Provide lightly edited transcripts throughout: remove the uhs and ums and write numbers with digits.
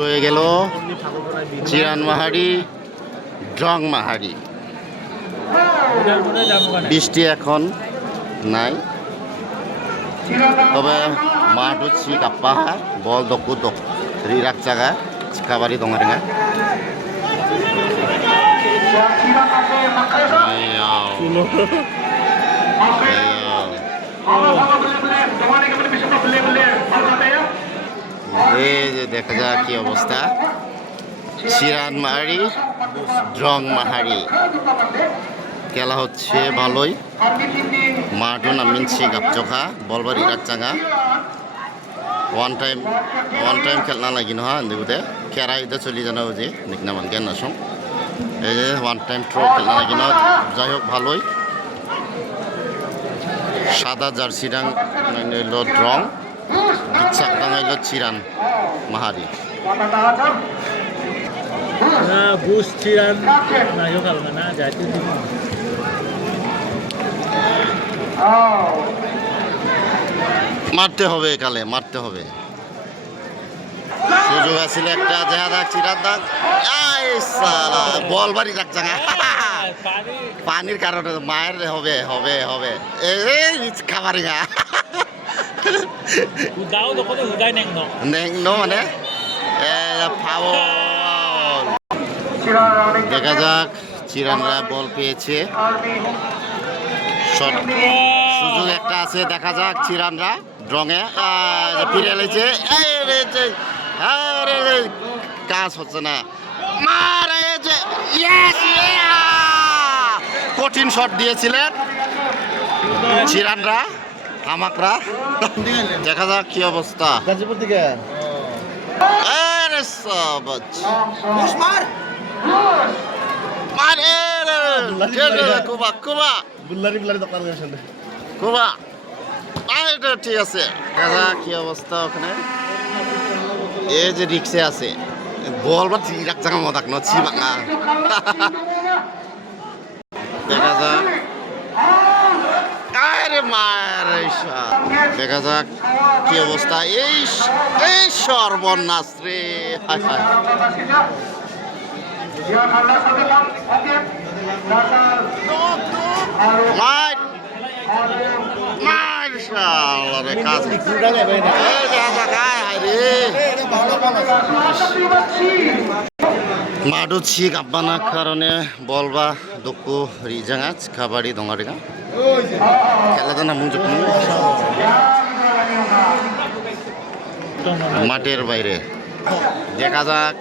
রয়ে গেল চিরান মাহারি ড্রং মাহারি। বৃষ্টি এখন নাই, তবে মাঠ হচ্ছে কাপ্পা বল দকু দক রিরাক জায়গা চিকাবারি দং রেঙা এই যে দেখা যাক কি অবস্থা। চিরান মাহারি ড্রং মাহারি খেলা হচ্ছে ভালোই, মাঠও নামিনছি গাপচকা বলবারি রাখচাঙা ওয়ান টাইম খেলনা লাগি নহা দেখুতে খেরা ইদা চলি জানা যে নিকনা মানকে নাসং এই যে ওয়ান টাইম থ্রো খেলনা লাগি না। যাই হোক ভালোই, সাদা জার্সি রাং নাইল ড্রং বিচ্ছাক দাঙাইল চিরান মাহারি। বুস চিরান নাইও কালমানা যাইতে মারতে হবে, কালে মারতে হবে। সুযোগ আছিল একটা দেখা যাক চিরান দাগ বল বাড়ি যাক জাঙা পানির কারণে মায়ের হবে হবে হবে এই খাবারই গা মানে ফাউল। দেখা যাক চিরানরা বল পেয়েছে, সুযোগ একটা আছে, দেখা যাক চিরানরা ড্রঙে ফিরে এলেছে, কাজ হচ্ছে না, কঠিন শট দিয়েছিলেন চিরানরা হামাকরা। দেখা যাক কি অবস্থা। গাজীপুর থেকে ঠিক আছে, দেখা যাক কি অবস্থা ওখানে। এই যে রিক্সে আছে বল বা ঠিক জায়গা মতাক নি ভাঙা। দেখা যাক দেখা যাক কি অবস্থা। এই সর্বনাশ রে, মাডু ছিক আব্বানা কারণে বল বা দক্কু রিজাঙা কাবাডি দঙারিগা খেলাটা নাম মাঠের বাইরে। দেখা যাক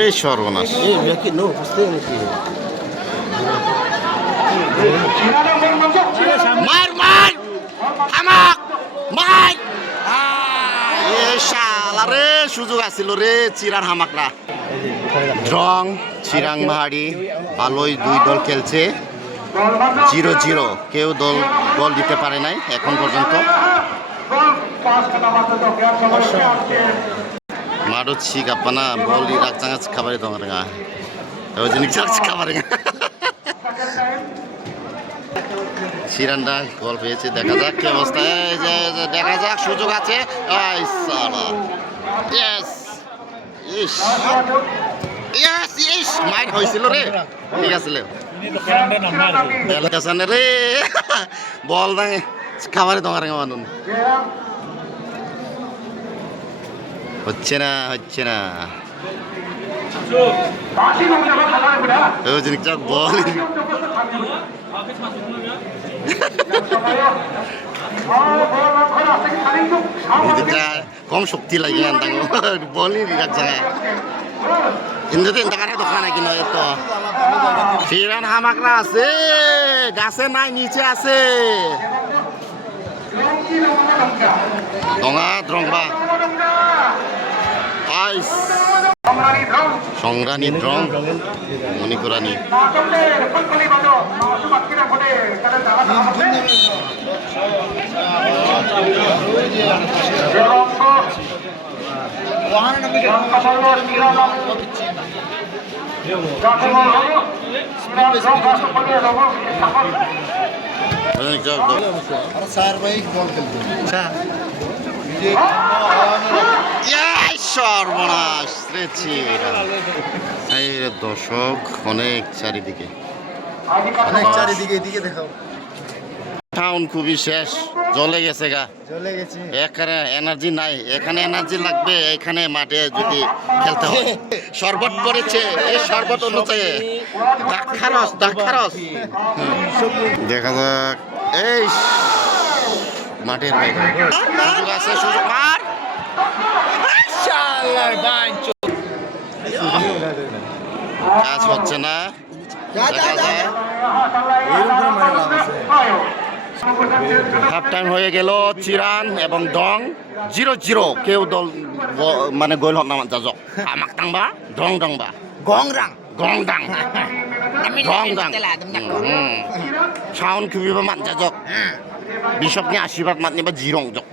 এই সর্বনাশ। মার মার আমাক মার রে, সুযোগ আছিল রে চিরান হামাকরা। ড্রং চিরাং মাহারি ভালোই দুই দল খেলছে, 0-0 কেউ গোল দিতে পারে নাই এখন পর্যন্ত। মাঠও ছিক আপানা বল রাখচাঙা খাবারে দং রেঙা ওই জিনিস খাবারে চিরানরা গোল পেয়েছে। দেখা যাক কি অবস্থা, দেখা যাক সুযোগ আছে। মাইট হয়েছিল রে, ঠিক আছিল রে বল দাঙে খাবারে দোকান মানুষ হচ্ছে না হচ্ছে না বল কম শক্তি লাগে বলি জায়গায় কিন্তু টাকাটা দোকান নাকি নয় তো চিরান হামাকরা আছে, গাছে নাই নিচে আছে ডঙা ড্রংবা সংগ্রানী ড্রং মণিপুরানী। স্যার ভাই বল খেলতে ইয়াই সর্বনাশ রে চিরান। এই রে দর্শক অনেক চারিদিকে অনেক চারিদিকে এদিকে দেখাও টাউন খুবই শেষ জ্বলে গেছে গা চলে গেছে এখানে এনার্জি নাই এখানে এনার্জি লাগবে এখানে মাঠে যদি খেলতে হয় শরবত পড়েছে এই শরবত অনুযায়ী দাক্ষারস দেখা যাক এই মাঠের বাইরে সুযোগ আছে সুযোগ মার কাজ হচ্ছে না দেখা যায় হাফ টাইম হয়ে গেল চিরান এবং ডং 0-0 কেউ দল মানে গ'ল হত নামান যাজক আমাক তাংবা ডং ডংবা গংরাং গংদাং গংদাং সাউন খুবিবা মান যাজক বিশপনি আশীর্বাদ মাতনিবা জিরং জক